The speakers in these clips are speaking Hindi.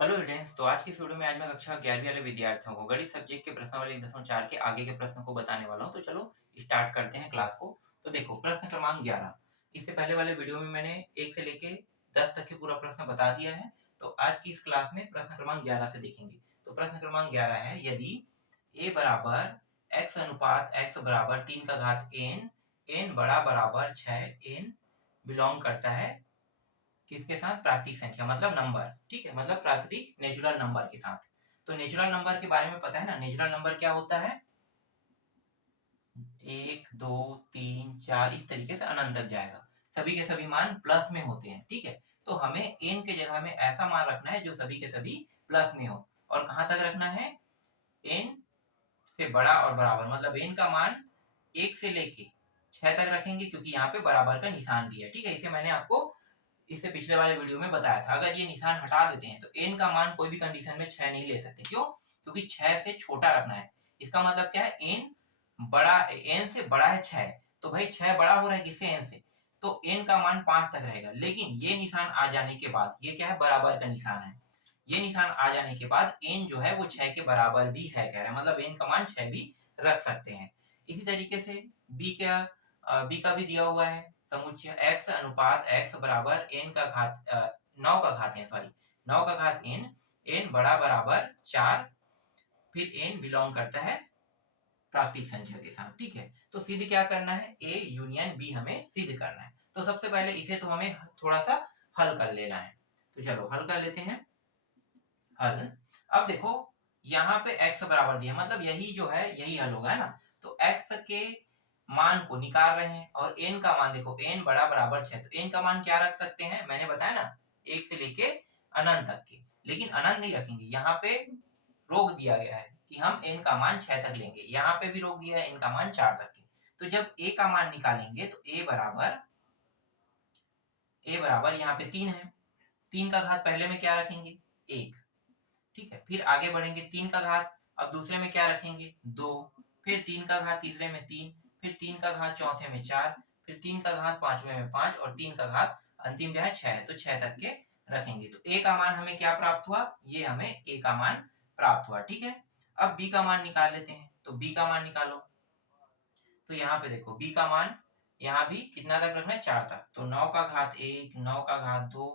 हेलो स्टूडेंट्स, तो आज की इस वीडियो में आज मैं कक्षा 11वीं वाले विद्यार्थियों को गणित सब्जेक्ट के प्रश्नावली 1.4 के आगे के प्रश्न को बताने वाला हूं। तो चलो स्टार्ट करते हैं क्लास को। तो देखो प्रश्न क्रमांक 11। इससे पहले वाले वीडियो में मैंने 1 से लेके 10 तक के पूरा प्रश्न बता दिया है। तो आज की इस क्लास में प्रश्न क्रमांक 11 से देखेंगे। तो प्रश्न क्रमांक 11 है, यदि a बराबर x अनुपात x बराबर 3 का घात n, n बड़ा बराबर 6, n बिलोंग करता है किसके साथ? प्राकृतिक संख्या मतलब नंबर। ठीक है, मतलब प्राकृतिक नेचुरल नंबर के साथ। तो नेचुरल नंबर के बारे में पता है ना, नेचुरल नंबर क्या होता है? 1 2 3 4 इस तरीके से अनंत तक जाएगा। सभी के सभी मान प्लस में होते हैं। ठीक है, तो हमें n के जगह में ऐसा मान रखना है जो सभी के सभी प्लस में हो। और कहां तक रखना है? n से बड़ा और बराबर, मतलब n का मान 1 से लेके 6 तक रखेंगे, क्योंकि यहाँ पे बराबर का निशान भी है। ठीक है, इसे मैंने आपको इससे पिछले वाले वीडियो में बताया था। अगर ये निशान हटा देते हैं तो n का मान कोई भी कंडीशन में 6 नहीं ले सकते। क्यों? क्योंकि 6 से छोटा रखना है। इसका मतलब क्या है? n से बड़ा है 6, तो भाई 6 बड़ा हो रहा है किससे? n से। तो n का मान 5 तक रहेगा। लेकिन ये निशान आ जाने के बाद, ये क्या है? बराबर का निशान है। ये निशान आ जाने के बाद n जो है वो 6 के बराबर भी है कह रहा है, मतलब n का मान 6 भी रख सकते हैं। इसी तरीके से b का भी दिया हुआ है समुच्चय x अनुपात x बराबर n का घात 9 का घात n, सॉरी 9 का घात n, n बड़ा बराबर 4, फिर n बिलोंग करता है प्राकृतिक संख्या के साथ। ठीक है, तो सिद्ध क्या करना है? a यूनियन b हमें सिद्ध करना है। तो सबसे पहले इसे तो हमें थोड़ा सा हल कर लेना है। तो चलो हल कर लेते हैं। हल, अब देखो यहाँ पे x बराबर दिया, मतलब यही जो है यही हल होगा, है ना। तो x के मान को निकाल रहे हैं और n का मान देखो, n बड़ा बराबर 6, तो n का मान क्या रख सकते हैं? मैंने बताया ना, 1 से लेके अनंत तक के। लेकिन अनंत नहीं रखेंगे, यहाँ पे रोक दिया गया है कि हम n का मान 6 तक लेंगे। यहाँ पे भी रोक दिया है n का मान 4 तक के। तो जब a का मान निकालेंगे तो a बराबर यहाँ पे 3 है। 3 का घात पहले में क्या रखेंगे? 1। ठीक है, फिर आगे बढ़ेंगे, 3 का घात अब दूसरे में क्या रखेंगे? 2, फिर 3 का घात तीसरे में 3, फिर 3 का घात चौथे में 4, फिर 3 का घात पांचवें में 5 और 3 का घात अंतिम जो है 6 है, तो 6 तक के रखेंगे। तो a का मान हमें क्या प्राप्त हुआ? ये हमें a का मान प्राप्त हुआ। ठीक है, अब b का मान निकाल लेते हैं। तो b का मान निकालो। तो यहाँ पे देखो b का मान यहाँ भी कितना तक रखना है? 4 तक। तो 9 का घात 1, 9 का घात 2,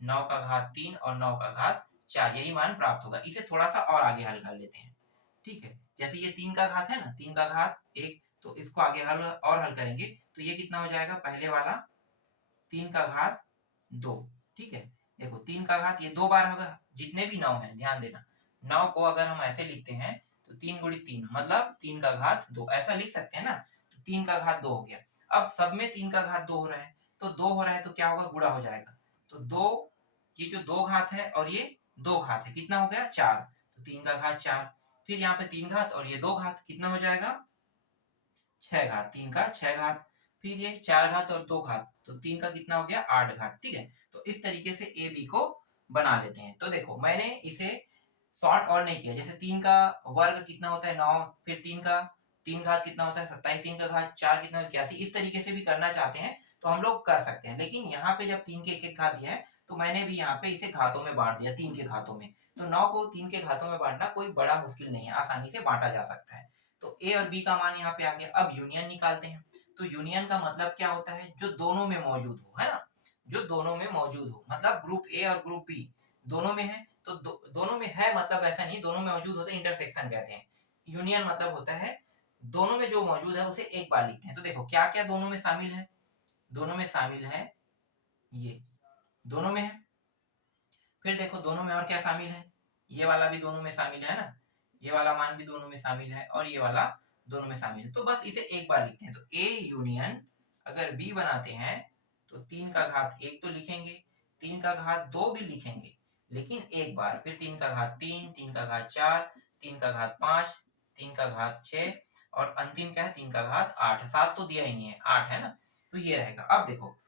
9 का घात 3 और 9 का घात 4, यही मान प्राप्त होगा। इसे थोड़ा सा और आगे हल कर लेते हैं। ठीक है, जैसे ये 3 का घात है ना, 3 का घात 1, तो इसको आगे हल करेंगे तो ये कितना हो जाएगा? पहले वाला 3 का घात 2। ठीक है, देखो 3 का घात ये 2 बार होगा, जितने भी 9 है ध्यान देना। 9 को अगर हम ऐसे लिखते हैं तो 3 गुणित 3 मतलब 3 का घात 2, ऐसा लिख सकते हैं ना। तो 3 का घात 2 हो गया। अब सब में 3 का घात 2 हो रहा है, तो 2 हो रहा है तो क्या होगा? गुणा हो जाएगा। तो 2, ये जो 2 घात है और ये 2 घात है, कितना हो गया? 4। तो 3 का घात 4, फिर यहाँ पे 3 घात और ये 2 घात, कितना हो जाएगा? 6 घात। 3 का 6 घात, फिर ये 4 घात और 2 घात, तो 3 का कितना हो गया? 8 घात। ठीक है, तो इस तरीके से ए बी को बना लेते हैं। तो देखो मैंने इसे सॉर्ट और नहीं किया। जैसे 3 का वर्ग कितना होता है? 9, फिर 3 का 3 घात कितना होता है? 27, 3 का घात 4 कितना है? 81। इस तरीके से भी करना चाहते हैं तो हम लोग कर सकते हैं। लेकिन यहाँ पे जब 3 के एक एक घात दिया है तो मैंने भी यहाँ पे इसे घातों में बांट दिया, 3 के घातों में। तो 9 को 3 के घातों में बांटना कोई बड़ा मुश्किल नहीं है, आसानी से बांटा जा सकता है। तो ए और बी का मान यहाँ पे आ गया। अब यूनियन निकालते हैं। तो यूनियन का मतलब क्या होता है? जो दोनों में मौजूद हो, है ना। जो दोनों में मौजूद हो, मतलब ग्रुप ए और ग्रुप बी दोनों में है। तो दोनों में है मतलब ऐसा नहीं, दोनों में मौजूद होते इंटरसेक्शन कहते हैं। यूनियन मतलब होता है दोनों में जो मौजूद है उसे एक बार लिखते हैं। तो देखो क्या क्या दोनों में शामिल है? दोनों में शामिल है ये, दोनों में है। फिर देखो दोनों में और क्या शामिल है? ये वाला भी दोनों में शामिल है ना, ये वाला मान भी दोनों में शामिल है और ये वाला दोनों में शामिल है। तो बस इसे एक बार लिखते हैं। तो ए यूनियन अगर बी बनाते हैं तो 3 का घात 1 तो लिखेंगे, 3 का घात 2 भी लिखेंगे, लेकिन एक बार। फिर 3 का घात 3, 3 का घात 4, 3 का घात 5, 3 का घात 6 और अंतिम क्या है? 3 का घात 8। 7 तो दिया ही नहीं है, 8 है ना। तो ये रहेगा। अब देखो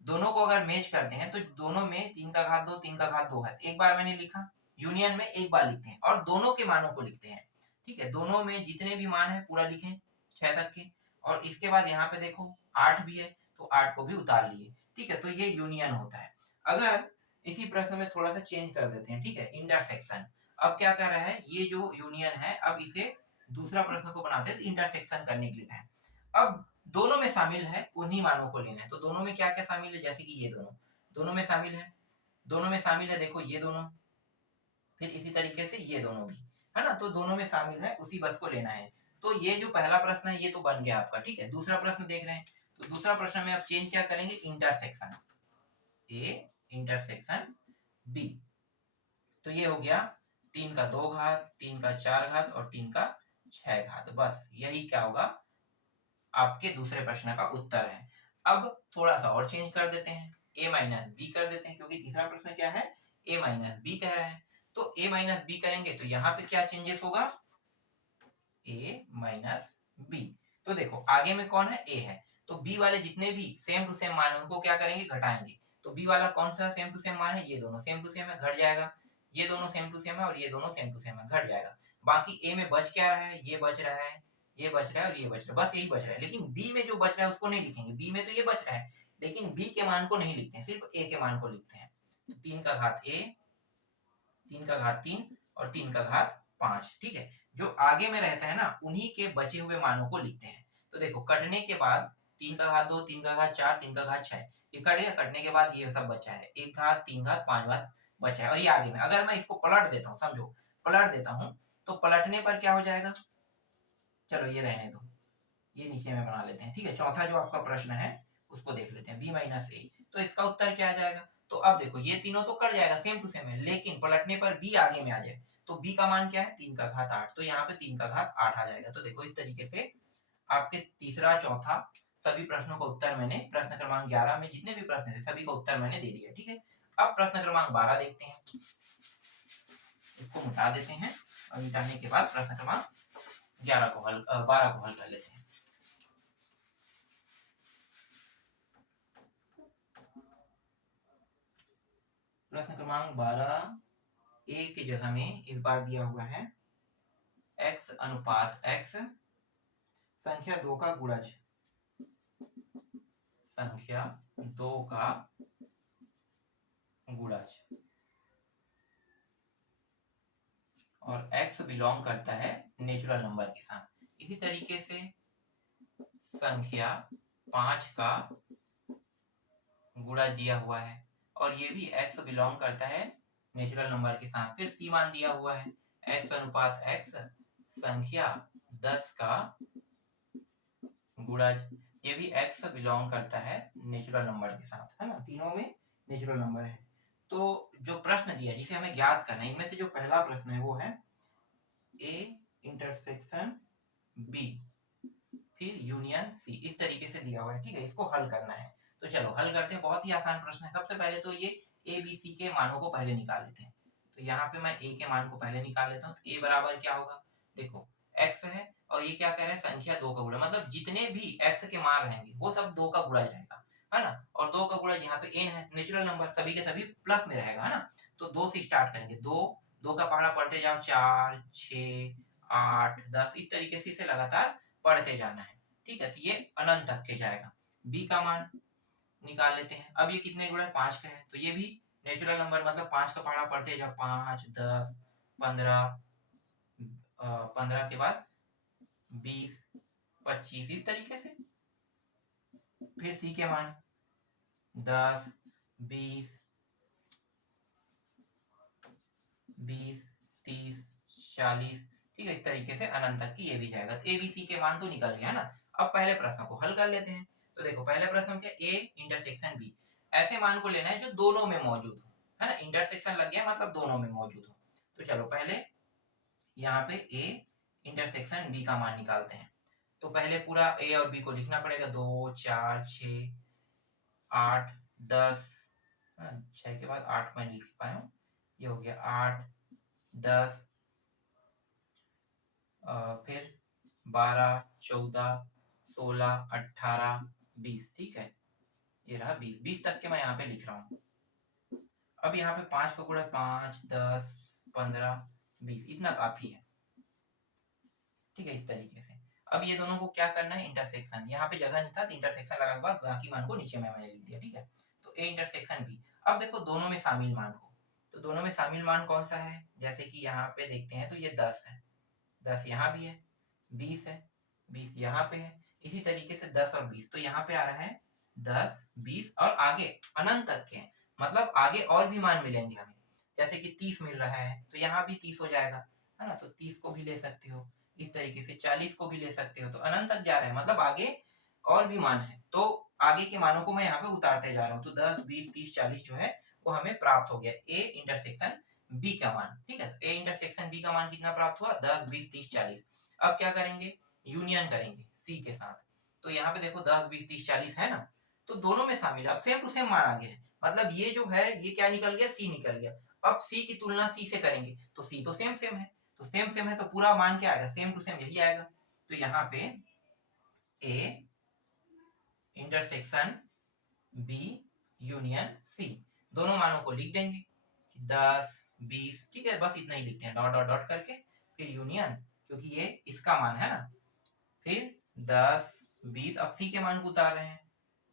दोनों को अगर मैच करते हैं तो दोनों में 3 का घात 2, 3 का घात 2 है। एक बार मैंने लिखा, यूनियन में एक बार लिखते हैं और दोनों के मानों को लिखते हैं। ठीक है, दोनों में जितने भी मान है पूरा लिखें 6 तक के। और इसके बाद यहाँ पे देखो 8 भी है तो 8 को भी उतार लिए। ठीक है, तो ये यूनियन होता है। अगर इसी प्रश्न में थोड़ा सा चेंज कर देते हैं, ठीक है, इंटरसेक्शन। अब क्या कर रहा है, ये जो यूनियन है, अब इसे दूसरा प्रश्न को बनाते हैं तो इंटरसेक्शन करने के लिए है। अब दोनों में शामिल है, उन्हीं मानों को लेना है। तो दोनों में क्या क्या शामिल है, जैसे कि ये दोनों दोनों में शामिल है, दोनों में शामिल है, देखो ये दोनों, फिर इसी तरीके से ये दोनों भी, है ना। तो दोनों में शामिल है, उसी बस को लेना है। तो ये जो पहला प्रश्न है ये तो बन गया आपका, ठीक है। दूसरा प्रश्न देख रहे हैं, तो दूसरा प्रश्न में आप चेंज क्या करेंगे, इंटरसेक्शन ए इंटरसेक्शन बी। तो ये हो गया 3 का 2 घात, 3 का 4 घात और 3 का 6 घात। बस यही क्या होगा, आपके दूसरे प्रश्न का उत्तर है। अब थोड़ा सा और चेंज कर देते हैं, a माइनस बी कर देते हैं, क्योंकि तीसरा प्रश्न क्या है, a माइनस बी कह रहा है। तो a माइनस बी करेंगे तो यहाँ पे क्या चेंजेस होगा, a माइनस बी। तो देखो आगे में कौन है, a है, तो b वाले जितने भी सेम टू सेम मान है उनको क्या करेंगे, घटाएंगे। तो b वाला कौन सा सेम टू सेम मान है, ये दोनों सेम टू सेम है, घट जाएगा। ये दोनों सेम टू सेम है और ये दोनों सेम टू सेम है, घट जाएगा। बाकी a में बच क्या रहा है, ये बच रहा है, ये बच रहा है और ये बच रहा है, बस यही बच रहा है। लेकिन b में जो बच रहा है उसको नहीं लिखेंगे, b में तो ये बच रहा है, लेकिन b के मान को नहीं लिखते हैं, सिर्फ a के मान को लिखते हैं। तो 3 का घात a, 3 का घात 3 और 3 का घात 5, ठीक है। जो आगे में रहता है ना, उन्हीं के बचे हुए मानों को लिखते हैं। तो देखो कटने के बाद 3 का घात 2, 3 का घात 4, 3 का घात 6, ये कट गया। कटने के बाद ये सब बचा है, 1 घात, 3 घात, 5 घात बचा है। और ये आगे में अगर मैं इसको पलट देता हूँ, समझो पलट देता हूँ, तो पलटने पर क्या हो जाएगा, चलो ये रहने दो, ये नीचे में बना लेते हैं, ठीक है। चौथा जो आपका प्रश्न है उसको देख लेते हैं, b माइनस ए। तो इसका उत्तर क्या आ जाएगा, तो अब देखो ये तीनों तो कर जाएगा, सेम टू सेम है, लेकिन पलटने पर b आगे में आ जाए। तो b का मान क्या है, 3 का घात 8, तो यहाँ पे 3 का घात 8 आ जाएगा। तो देखो इस तरीके से आपके तीसरा चौथा सभी प्रश्नों का उत्तर मैंने प्रश्न क्रमांक 11 में जितने भी प्रश्न थे सभी का उत्तर मैंने दे दिया, ठीक है। अब प्रश्न क्रमांक 12 देखते हैं, इसको मिटा देते हैं और मिटाने के बाद प्रश्न क्रमांक 11 को हल 12 को हल कर लेते हैं। प्रश्न क्रमांक 12 ए की जगह में इस बार दिया हुआ है x अनुपात x संख्या 2 का गुणज, संख्या 2 का गुणज, और x बिलोंग करता है नेचुरल नंबर के साथ। इसी तरीके से संख्या 5 का गुणज दिया हुआ है और ये भी x बिलोंग करता है नेचुरल नंबर के साथ। फिर c मान दिया हुआ है x अनुपात x संख्या 10 का गुणज, ये भी x बिलोंग करता है नेचुरल नंबर के साथ, है ना। तीनों में नेचुरल नंबर है। तो जो प्रश्न दिया जिसे हमें ज्ञात करना है, इनमें से जो पहला प्रश्न है वो है a इंटरसेक्शन b फिर यूनियन c, इस तरीके से दिया हुआ है, ठीक है। इसको हल करना है, तो चलो हल करते हैं। बहुत ही आसान प्रश्न है। सबसे पहले तो ये a b c के मानों को पहले निकाल लेते हैं। तो यहाँ पे मैं a के मान को पहले निकाल लेता हूँ। तो a बराबर क्या होगा, देखो x है और ये क्या कह रहे हैं, संख्या 2 का गुणा, मतलब जितने भी x के मान रहेंगे वो सब 2 का गुणा रहेगा, है ना। और 2 का गुणा यहाँ पे n है, नेचुरल नंबर, सभी के सभी प्लस में रहेगा, है ना। तो 2 से स्टार्ट करेंगे, 2 का पहाड़ा पढ़ते जाओ, 4 6 8 10, इस तरीके से इसे लगातार पढ़ते जाना है, ठीक है। तो ये अनंत तक के जाएगा। b का मान निकाल लेते हैं। अब ये कितने गुणा 5 का है, तो ये भी नेचुरल नंबर, मतलब 5 का पहाड़ा पढ़ते जाओ, 5 10 15, 15 के बाद 20 25, इस तरीके से। फिर c के मान 10 20 20 30 40, ठीक है। इस तरीके से अनंत तक की ये भी जाएगा। तो a b c के मान तो निकल गया ना। अब पहले प्रश्न को हल कर लेते हैं। तो देखो पहले प्रश्न में क्या, a इंटरसेक्शन b, ऐसे मान को लेना है जो दोनों में मौजूद हो, है ना। इंटरसेक्शन लग गया मतलब दोनों में मौजूद हो। तो चलो पहले यहाँ पे a इंटरसेक्शन b का मान निकालते हैं। तो पहले पूरा a और b को लिखना पड़ेगा, 2 4 6 8 10, 6 के बाद 8 मैं लिख पाया हूँ, ये हो गया 8 10, फिर 12 14 16 18 20, ठीक है। ये रहा 20, 20 तक के मैं यहाँ पे लिख रहा हूँ। अब यहाँ पे 5 का गुणा 5 10 15 20, इतना काफी है, ठीक है। इस तरीके से अब ये दोनों को क्या करना है, इंटरसेक्शन। यहाँ पे जगह नहीं था तो इंटरसेक्शन लगाने के बाद बाकी मान को नीचे में मैंने लिख दिया, ठीक है। तो ए इंटरसेक्शन बी। अब देखो दोनों में शामिल मान को, तो दोनों में शामिल मान कौन सा है, जैसे कि यहाँ पे देखते हैं तो ये 10 है, 10 यहाँ भी है, 20 है, 20 यहाँ पे है, इसी तरीके से 10 और 20, तो यहाँ पे आ रहा है 10, 20 और आगे अनंत तक के हैं, मतलब आगे और भी मान मिलेंगे हमें, जैसे कि 30 मिल रहा है तो यहाँ भी 30 हो जाएगा, है ना, तो 30 को भी ले सकते हो, इस तरीके से 40 को भी ले सकते हो, तो अनंत तक जा रहा है, मतलब आगे और भी मान है, तो आगे के मानों को मैं यहाँ पे उतारते जा रहा हूँ, तो 10, 20, 30, 40 जो है वो हमें प्राप्त हो गया ए इंटरसेक्शन बी का मान। ठीक है, ए इंटरसेक्शन बी का मान कितना प्राप्त हुआ, 10, 20, 30, 40। अब क्या करेंगे, यूनियन करेंगे सी के साथ, तो यहाँ पे देखो 10, 20, 30, 40 है ना, तो दोनों में शामिल है, अब सेम टू सेम मान आ गया है, मतलब ये जो है ये क्या निकल गया, सी निकल गया। अब सी की तुलना सी से करेंगे तो सी तो सेम सेम है, तो सेम सेम है तो पूरा मान क्या आएगा, सेम टू सेम यही आएगा, तो यहाँ पे A intersection B union C, दोनों मानों को लिख देंगे, 10, 20, ठीक है, बस इतना ही लिखते हैं, डॉट डॉट डॉट करके, फिर यूनियन, क्योंकि ये इसका मान है ना, फिर 10, 20, अब सी के मान को उतार रहे हैं,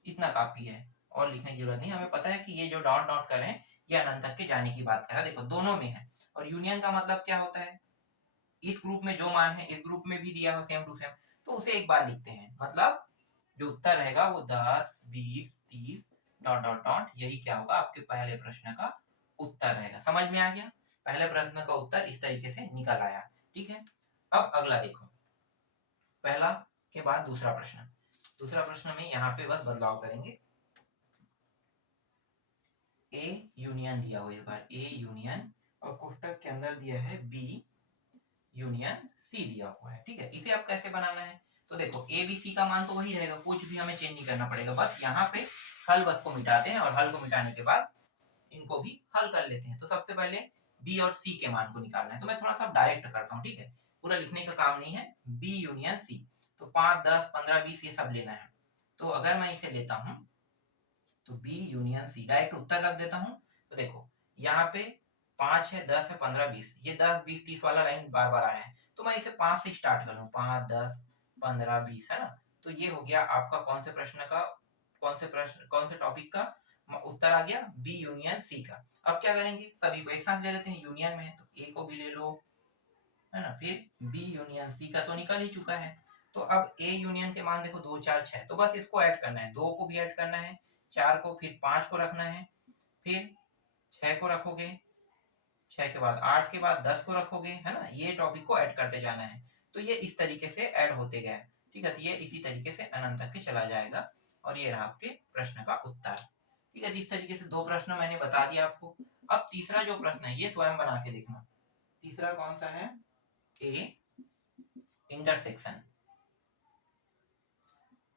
इतना काफी है, और लिखने की जरूरत नहीं, हमें पता है कि ये जो डॉट डॉट कर रहे हैं ये अनंत तक के जाने की बात कर रहा है, देखो दोनों में है, और यूनियन का मतलब क्या होता है, इस ग्रुप में जो मान है इस ग्रुप में भी दिया हो सेम टू सेम, तो उसे एक बार लिखते हैं, मतलब जो उत्तर रहेगा वो 10, 20, 30 डॉट डॉट डॉट, यही क्या होगा, आपके पहले प्रश्न का उत्तर रहेगा। समझ में आ गया, पहले प्रश्न का उत्तर इस तरीके से निकल आया। ठीक है, अब अगला देखो, पहला के बाद दूसरा प्रश्न, दूसरा प्रश्न में यहाँ पे बस बदलाव करेंगे, ए यूनियन दिया हुआ, इस बार ए यूनियन, और कोष्टक के अंदर दिया है बी यूनियन सी दिया हुआ है। ठीक है, इसे अब कैसे बनाना है, तो देखो ए बी सी का मान तो वही रहेगा, कुछ भी हमें चेंज नहीं करना पड़ेगा, बस यहाँ पे हल बस को मिटाते हैं, और हल को मिटाने के बाद इनको भी हल कर लेते हैं। तो सबसे पहले बी और सी के मान को निकालना है, तो मैं थोड़ा सा डायरेक्ट करता हूँ, ठीक है, पूरा लिखने का काम नहीं है, बी यूनियन सी, तो 5, 10, 15, 20 ये सब लेना है, तो अगर मैं इसे लेता हूँ तो बी यूनियन सी, डायरेक्ट उत्तर रख देता हूँ, तो देखो यहाँ पे 5 है, 10 है, 15, 20, ये 10, 20, 30 वाला लाइन बार बार आ रहा है, तो मैं इसे 5 से स्टार्ट कर लूँ, 5, 10, 15, 20, है ना, तो ये हो गया आपका कौन से प्रश्न का, कौन से टॉपिक का उत्तर आ गया, बी यूनियन सी का। अब क्या करेंगे, सभी को एक साथ ले लेते हैं, यूनियन में है तो ए को भी ले लो, है ना, फिर बी यूनियन सी का तो निकल ही चुका है, तो अब ए यूनियन के मान देखो 2, 4, 6, तो बस इसको ऐड करना है, 2 को भी ऐड करना है, 4 को, फिर 5 को रखना है, फिर 6 को रखोगे, 6 के बाद 8 के बाद 10 को रखोगे, है ना, ये टॉपिक को ऐड करते जाना है, तो ये इस तरीके से ऐड होते गए। ठीक है, तो ये इसी तरीके से अनंत तक के चला जाएगा, और ये रहा आपके प्रश्न का उत्तर। ठीक है, इस तरीके से 2 प्रश्न मैंने बता दिया आपको। अब तीसरा जो प्रश्न है ये स्वयं बना के देखना, तीसरा कौन सा है, ए इंटरसेक्शन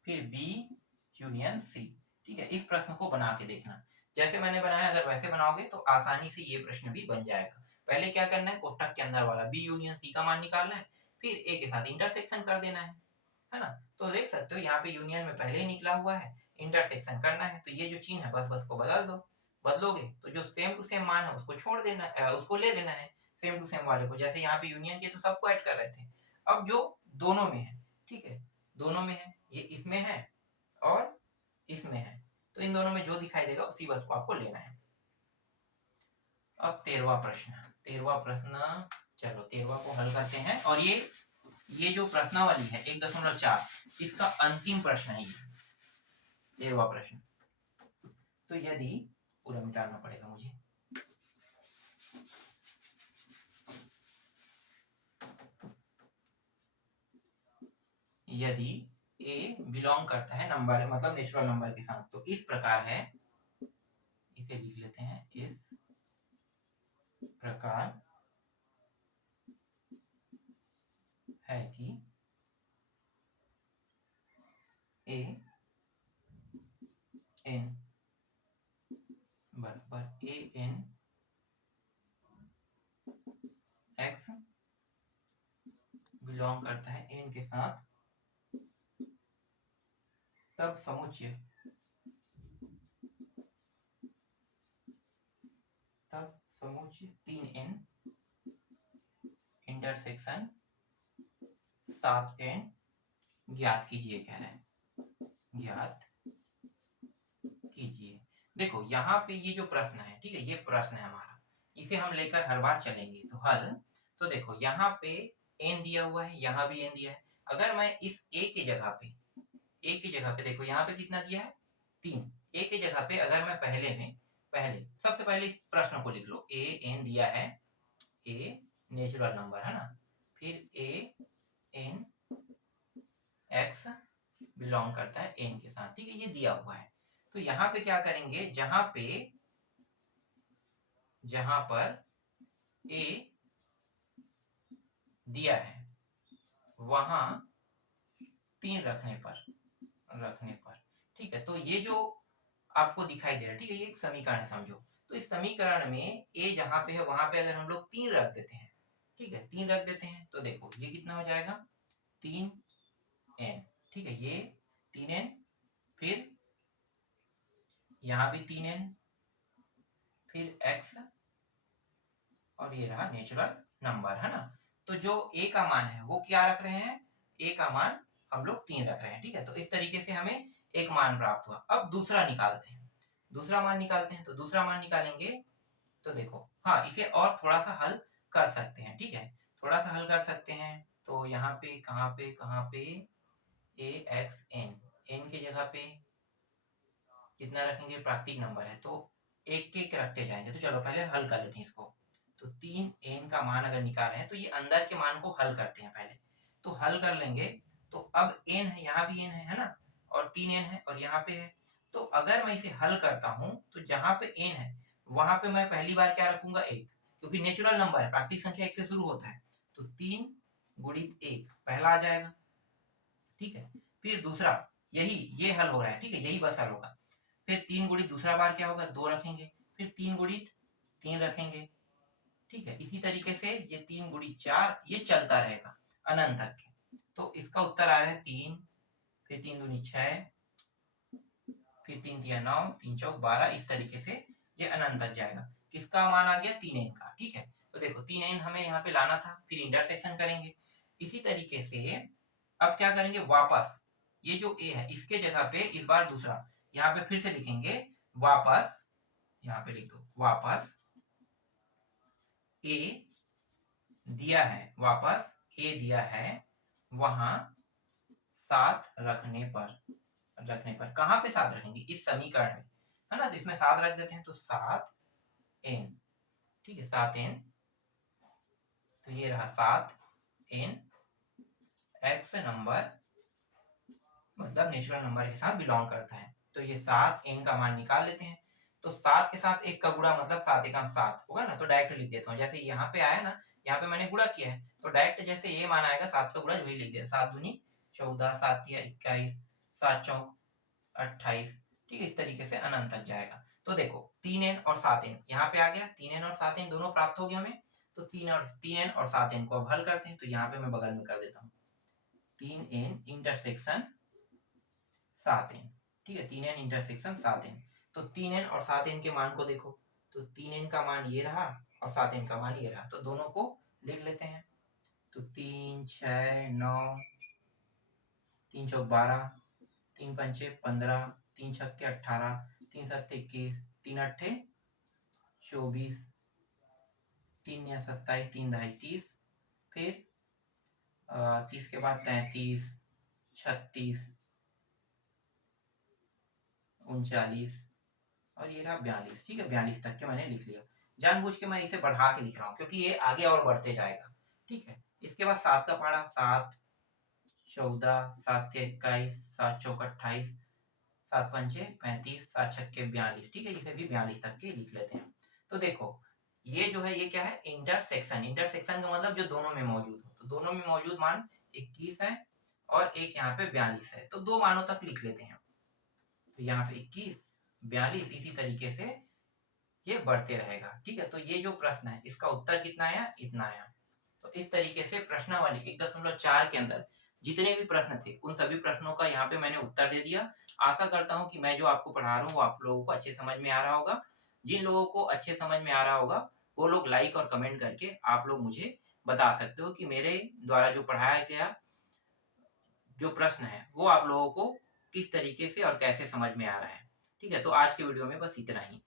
फिर बी यूनियन सी। ठीक है, इस प्रश्न को बना के देखना, जैसे मैंने बनाया अगर वैसे बनाओगे तो आसानी से ये प्रश्न भी बन जाएगा। पहले क्या करना है, कोष्टक के अंदर वाला बी यूनियन सी का मान निकालना है, फिर ए के साथ इंटरसेक्शन कर देना है ना, तो देख सकते हो यहाँ पे यूनियन में पहले ही निकला हुआ है, इंटरसेक्शन करना है तो ये जो चिन्ह है बस बस को बदल दो, बदलोगे तो जो सेम टू सेम मान है उसको छोड़ देना, उसको ले लेना है सेम टू सेम वाले को, जैसे यहाँ पे यूनियन के तो सबको ऐड कर रहे थे, अब जो दोनों में है, ठीक है, दोनों में है, ये इसमें है और इसमें है, तो इन दोनों में जो दिखाई देगा उसी बस को आपको लेना है। अब 13वां प्रश्न, 13वां प्रश्न, चलो 13वां को हल करते हैं, और ये जो प्रश्नावली है 1.4 इसका अंतिम प्रश्न है, ये 13वां प्रश्न, तो यदि पूरा मिटाना पड़ेगा मुझे, यदि ए बिलोंग करता है नंबर मतलब नेचुरल नंबर के साथ, तो इस प्रकार है, इसे लिख लेते हैं, इस प्रकार है कि ए एन बराबर ए एन एक्स बिलोंग करता है एन के साथ, तब समुच्चय, तब समुच्चय 3n इंटरसेक्शन 7n ज्ञात कीजिए, कह रहे हैं ज्ञात कीजिए। देखो यहाँ पे ये जो प्रश्न है, ठीक है, ये प्रश्न है हमारा, इसे हम लेकर हर बार चलेंगे। तो हल, तो देखो यहाँ पे n दिया हुआ है, यहाँ भी n दिया है। अगर मैं इस a की जगह पे, a की जगह पे देखो यहाँ पे कितना दिया है, 3। a की जगह पे अगर मैं पहले सबसे पहले इस प्रश्न को लिख लो, a n दिया है, a नेचुरल नंबर है ना, फिर a n x बिलोंग करता है n के साथ, ठीक है, ये दिया हुआ है। तो यहाँ पे क्या करेंगे, जहां पर a दिया है वहां 3 रखने पर, ठीक है। तो ये जो आपको दिखाई दे रहा है, ठीक है, ये एक समीकरण है समझो। तो इस समीकरण में a जहां पे है वहां पे अगर हम लोग 3 रख देते हैं, ठीक है, 3 रख देते हैं, तो देखो ये कितना हो जाएगा, 3n, ठीक है, ये 3n, फिर यहाँ भी 3n, फिर x, और ये रहा नेचुरल नंबर, है ना। तो जो a का मान है वो क्या रख रहे हैं, a का मान हम लोग 3 रख रहे हैं, ठीक है। तो इस तरीके से हमें एक मान प्राप्त हुआ। अब दूसरा निकालते हैं, दूसरा मान निकालते हैं। तो दूसरा मान निकालेंगे तो देखो, हाँ, इसे और थोड़ा सा हल कर सकते हैं, ठीक है, थोड़ा सा हल कर सकते हैं। तो यहाँ पे कहाँ पे a x n की जगह पे कितना रखेंगे, प्राकृतिक नंबर है तो एक एक रखते जाएंगे। तो चलो पहले हल कर लेते हैं इसको। तो 3n का मान अगर निकाल रहे हैं तो ये अंदर के मान को हल करते हैं पहले। तो हल कर लेंगे, तो अब n है, यहाँ भी n है ना, और 3n है और यहाँ पे है। तो अगर मैं इसे हल करता हूँ तो जहां पे n है वहां पे मैं पहली बार क्या रखूंगा, 1, क्योंकि नेचुरल नंबर है, प्राकृतिक संख्या 1 से शुरू होता है। तो 3 गुणित 1 पहला आ जाएगा, ठीक है। फिर दूसरा, यही ये हल हो रहा है, ठीक है, यही बस हल होगा। फिर 3 गुणित दूसरा बार क्या होगा, 2 रखेंगे, फिर 3 गुणित 3 रखेंगे, ठीक है। इसी तरीके से ये 3 गुणित 4 ये चलता रहेगा अनंत तक के। तो इसका उत्तर आ रहा है 3, फिर 3 दूनी 6, फिर 3 तिया 9, 3 चौक 12, इस तरीके से ये अनंत तक जाएगा। किसका मान आ गया, 3n का, ठीक है। तो देखो 3n हमें यहाँ पे लाना था, फिर इंटरसेक्शन करेंगे। इसी तरीके से अब क्या करेंगे, वापस ये जो a है इसके जगह पे इस बार दूसरा, यहाँ पे फिर से लिखेंगे वापस, यहाँ पे लिख दो वापस a दिया है, वापस a दिया है वहां 7 रखने पर कहाँ पे 7 रखेंगे, इस समीकरण में, है ना। तो इसमें 7 रख देते हैं, तो 7n, ठीक है, 7n। तो ये रहा 7n, x नंबर मतलब नेचुरल नंबर के साथ बिलोंग करता है। तो ये 7n का मान निकाल लेते हैं। तो 7 के साथ 1 का गुणा मतलब 7 एकम 7 होगा ना, तो डायरेक्ट लिख देता हूँ। जैसे यहाँ पे आया ना, यहाँ पे मैंने गुणा किया है, तो डायरेक्ट जैसे ये मान आएगा 7 का गुणा वही लिख दिया, 7 दूनी 14, 7 तिया 21, 7 चौक 28, ठीक है, इस तरीके से अनंत तक जाएगा। तो देखो 3n और 7n यहाँ पे आ गया, 3n और 7n दोनों प्राप्त हो गया हमें। तो 3n और 7n को अब हल करते हैं। तो यहाँ पे मैं बगल में कर देता हूँ 3n इंटरसेक्शन 7n, ठीक है, 3n इंटरसेक्शन 7n। तो 3n और 7n के मान को देखो, तो 3n का मान ये रहा और 7n का मान ये रहा, तो दोनों को लिख लेते हैं। तो 3 6 9, 3 चौक 12, 3 पंचे 15, 3 छक्के 18, 3 सत्ते 21, 3 अट्ठे 24, 3 या 27, 3 दहाई 30, फिर 30 के बाद 33, 36, 39 और ये रहा 42, ठीक है, 42 तक के मैंने लिख लिया। जानबूझ के मैं इसे बढ़ा के लिख रहा हूँ क्योंकि ये आगे और बढ़ते जाएगा, ठीक है। इसके बाद 7 का पहाड़ा, 7 14, 7 21, 7 चौक 28, 7 पंचे 35, 7 छक्के 42, ठीक है, इसे भी 42 तक के लिख लेते हैं। तो देखो ये जो है ये क्या है, इंटरसेक्शन। इंटरसेक्शन का मतलब जो दोनों में मौजूद हो, तो दोनों में मौजूद मान 21 है और एक यहाँ पे 42 है, तो 2 मानों तक लिख लेते हैं। तो यहाँ पे 21, 42, इसी तरीके से ये बढ़ते रहेगा, ठीक है। तो ये जो प्रश्न है इसका उत्तर कितना आया, इतना आया। तो इस तरीके से प्रश्नावली 1.4 के अंदर जितने भी प्रश्न थे उन सभी प्रश्नों का यहाँ पे मैंने उत्तर दे दिया। आशा करता हूँ कि मैं जो आपको पढ़ा रहा हूँ वो आप लोगों को अच्छे समझ में आ रहा होगा। जिन लोगों को अच्छे समझ में आ रहा होगा वो लोग लाइक और कमेंट करके आप लोग मुझे बता सकते हो कि मेरे द्वारा जो पढ़ाया गया जो प्रश्न है वो आप लोगों को किस तरीके से और कैसे समझ में आ रहा है। ठीक है, तो आज के वीडियो में बस इतना ही।